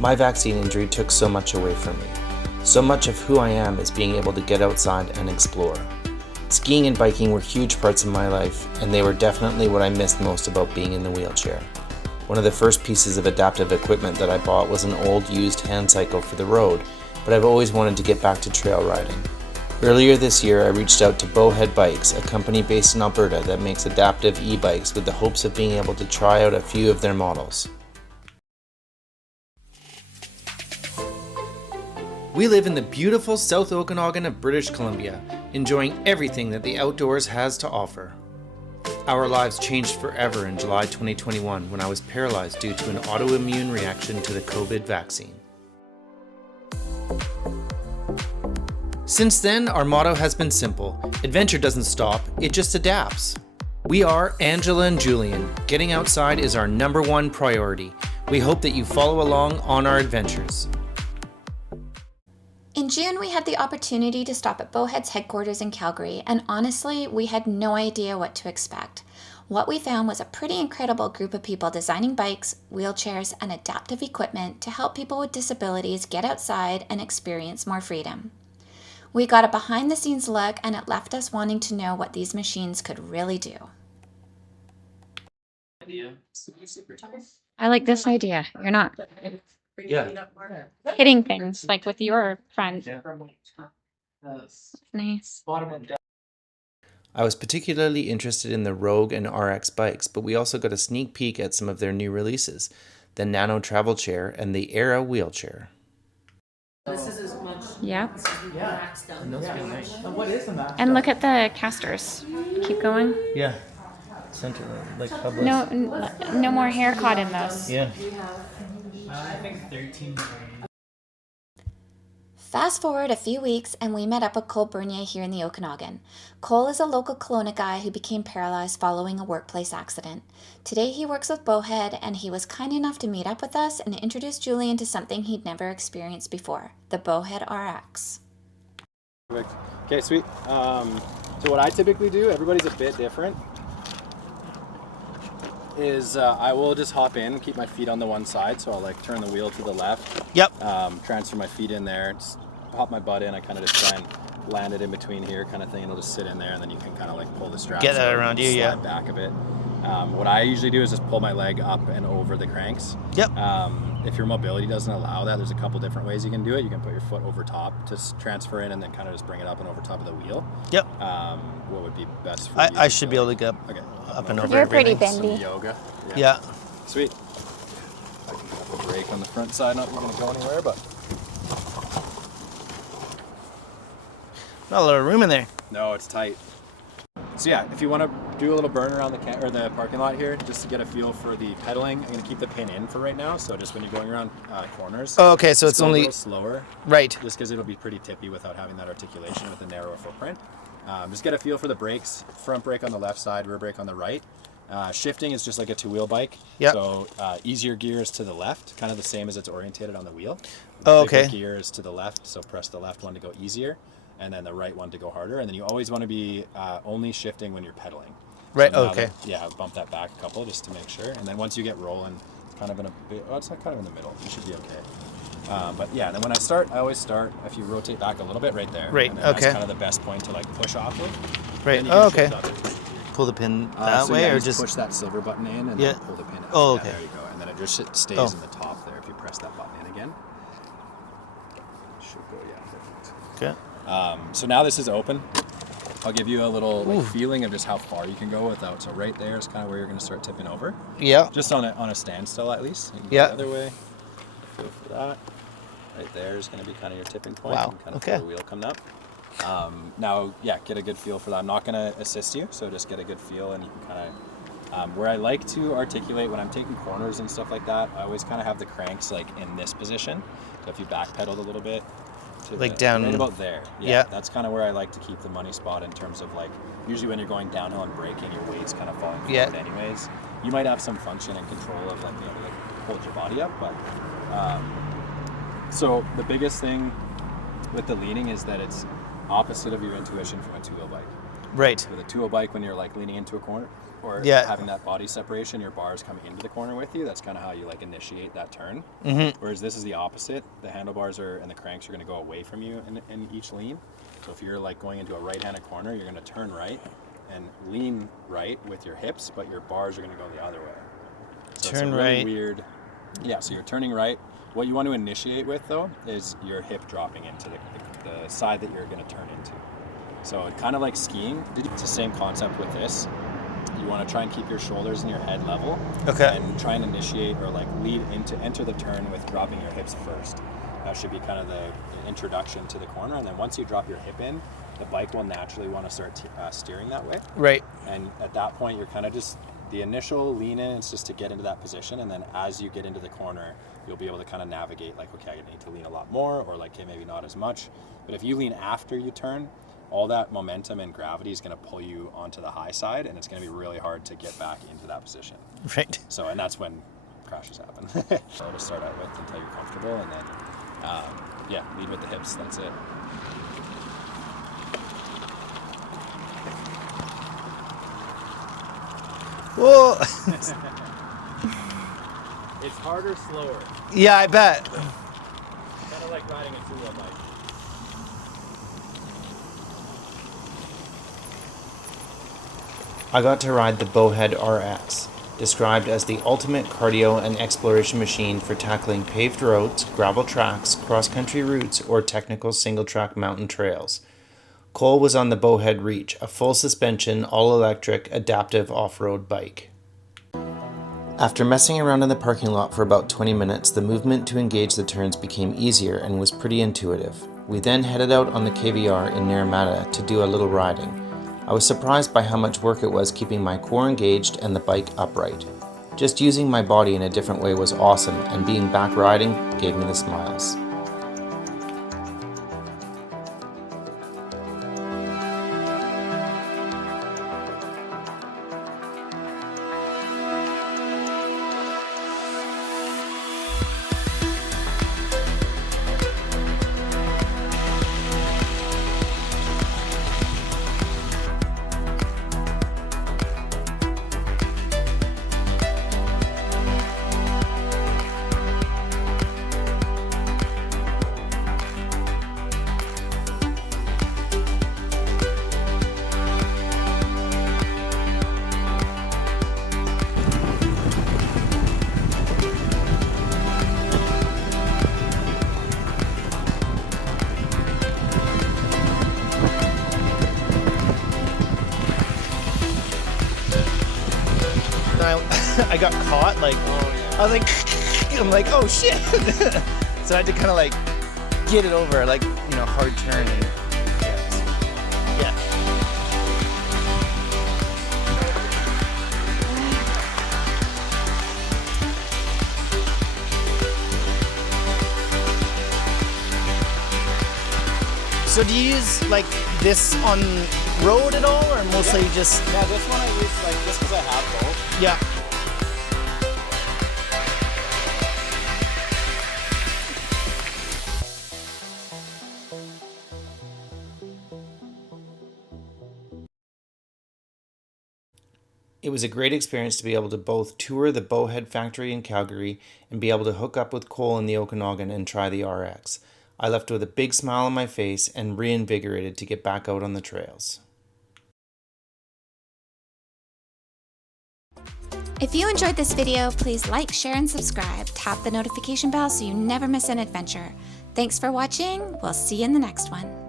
My vaccine injury took so much away from me. So much of who I am is being able to get outside and explore. Skiing and biking were huge parts of my life, and they were definitely what I missed most about being in the wheelchair. One of the first pieces of adaptive equipment that I bought was an old used hand cycle for the road, but I've always wanted to get back to trail riding. Earlier this year, I reached out to Bowhead Bikes, a company based in Alberta that makes adaptive e-bikes with the hopes of being able to try out a few of their models. We live in the beautiful South Okanagan of British Columbia, enjoying everything that the outdoors has to offer. Our lives changed forever in July 2021 when I was paralyzed due to an autoimmune reaction to the COVID vaccine. Since then, our motto has been simple: adventure doesn't stop, it just adapts. We are Angela and Julian. Getting outside is our #1 priority. We hope that you follow along on our adventures. In June, we had the opportunity to stop at Bowhead's headquarters in Calgary, and honestly, we had no idea what to expect. What we found was a pretty incredible group of people designing bikes, wheelchairs, and adaptive equipment to help people with disabilities get outside and experience more freedom. We got a behind-the-scenes look, and it left us wanting to know what these machines could really do. I like this idea. You're not hitting things like with your friend. Nice. I was particularly interested in the Rogue and RX bikes, but we also got a sneak peek at some of their new releases, the Nano Travel Chair and the Era Wheelchair. This is as much. Yeah. Max done. What is the map? And look at the casters. Keep going. Yeah. Center, like hubless. No more hair caught in those. Yeah. I think 13. Fast forward a few weeks and we met up with Cole Bernier here in the Okanagan. Cole is a local Kelowna guy who became paralyzed following a workplace accident. Today he works with Bowhead, and he was kind enough to meet up with us and introduce Julian to something he'd never experienced before, the Bowhead RX. Perfect. Okay, sweet. So what I typically do, everybody's a bit different, is I will just hop in, keep my feet on the one side, so I'll like turn the wheel to the left. Yep. Transfer my feet in there, just hop my butt in. I kind of just try and land it in between here, kind of thing. It'll just sit in there, and then you can kind of like pull the straps. Get that around you, yeah. Slide back a bit. What I usually do is just pull my leg up and over the cranks. Yep. If your mobility doesn't allow that, there's a couple different ways you can do it. You can put your foot over top to transfer in, and then kind of just bring it up and over top of the wheel. Yep. What would be best for you? I should be able to get up and over. You're pretty everything. bendy. Some yoga. Yeah. Sweet. I can have a brake on the front side. Not going to go anywhere, but Not a lot of room in there. no, it's tight. So yeah, if you want to do a little burn around the parking lot here, just to get a feel for the pedaling, I'm going to keep the pin in for right now. So just when you're going around corners. Oh, okay, so just it's go a only little slower. Right. Just because it'll be pretty tippy without having that articulation with a narrower footprint. Just get a feel for the brakes. Front brake on the left side, rear brake on the right. Shifting is just like a two-wheel bike. Yep. So easier gear is to the left, kind of the same as it's orientated on the wheel. Oh, Bigger okay. gear is to the left, so press the left one to go easier, and then the right one to go harder. And then you always want to be only shifting when you're pedaling. Right, So now okay. yeah, bump that back a couple just to make sure. And then once you get rolling, it's kind of in a bit, it's not kind of in the middle. You should be okay. But yeah, then when I start, I always start, if you rotate back a little bit right there. Right, And then okay. That's kind of the best point to like push off with. Right. Then you can Oh, shift okay. up. Pull the pin that So way, yeah, or just just push that silver button in and Yeah. then pull the pin out. Oh, Yeah, okay. there you go. And then it just stays Oh. in the top there if you press that button in again. Should go, yeah, perfect. okay. So now this is open. I'll give you a little like, feeling of just how far you can go without. So right there is kind of where you're going to start tipping over. Yeah. Just on a standstill at least. You can go Yeah. the other way. Feel for that. Right there is going to be kind of your tipping point. Wow, You can kind of okay. feel the wheel coming up. Now, yeah, get a good feel for that. I'm not going to assist you, so just get a good feel, and you can kind of. Where I like to articulate when I'm taking corners and stuff like that, I always kind of have the cranks like in this position. So if you backpedaled a little bit, to Like down- right about there. Yeah. That's kind of where I like to keep the money spot in terms of like usually when you're going downhill and braking, your weight's kind of falling Yeah. forward anyways. You might have some function and control of like being able to like hold your body up, but so the biggest thing with the leaning is that it's opposite of your intuition from a two-wheel bike. Right. With a two-wheel bike, when you're like leaning into a corner or Yeah. having that body separation, your bars come into the corner with you. That's kind of how you like initiate that turn. Whereas this is the opposite. The handlebars and the cranks are going to go away from you in each lean. So if you're like going into a right-handed corner, you're going to turn right and lean right with your hips, but your bars are going to go the other way. So Turn it's a really right. weird. Yeah, so you're turning right. What you want to initiate with, though, is your hip dropping into the side that you're going to turn into. So kind of like skiing, it's the same concept with this. You want to try and keep your shoulders and your head level. Okay. And try and initiate or like enter the turn with dropping your hips first. That should be kind of the introduction to the corner. And then once you drop your hip in, the bike will naturally want to start steering that way. Right. And at that point, you're kind of just, the initial lean in is just to get into that position. And then as you get into the corner, you'll be able to kind of navigate like, okay, I need to lean a lot more, or like, okay, maybe not as much. But if you lean after you turn, all that momentum and gravity is going to pull you onto the high side, and it's going to be really hard to get back into that position. Right. So, and that's when crashes happen. So to start out with until you're comfortable, and then, yeah, lead with the hips. That's it. Whoa. It's harder, slower. Yeah, I bet. Kind of like riding a two-wheel bike. I got to ride the Bowhead RX, described as the ultimate cardio and exploration machine for tackling paved roads, gravel tracks, cross-country routes, or technical single-track mountain trails. Cole was on the Bowhead Reach, a full suspension, all-electric, adaptive off-road bike. After messing around in the parking lot for about 20 minutes, the movement to engage the turns became easier and was pretty intuitive. We then headed out on the KVR in Naramata to do a little riding. I was surprised by how much work it was keeping my core engaged and the bike upright. Just using my body in a different way was awesome, and being back riding gave me the smiles. I got caught, like, I was like, I'm like, oh shit. So I had to kind of like get it over, like, you know, hard turn. And, yeah. So do you use like this on road at all, or mostly just? Yeah, this one I use like just because I have both. Yeah. It was a great experience to be able to both tour the Bowhead factory in Calgary and be able to hook up with Cole in the Okanagan and try the RX. I left with a big smile on my face and reinvigorated to get back out on the trails. If you enjoyed this video, please like, share, and subscribe. Tap the notification bell so you never miss an adventure. Thanks for watching. We'll see you in the next one.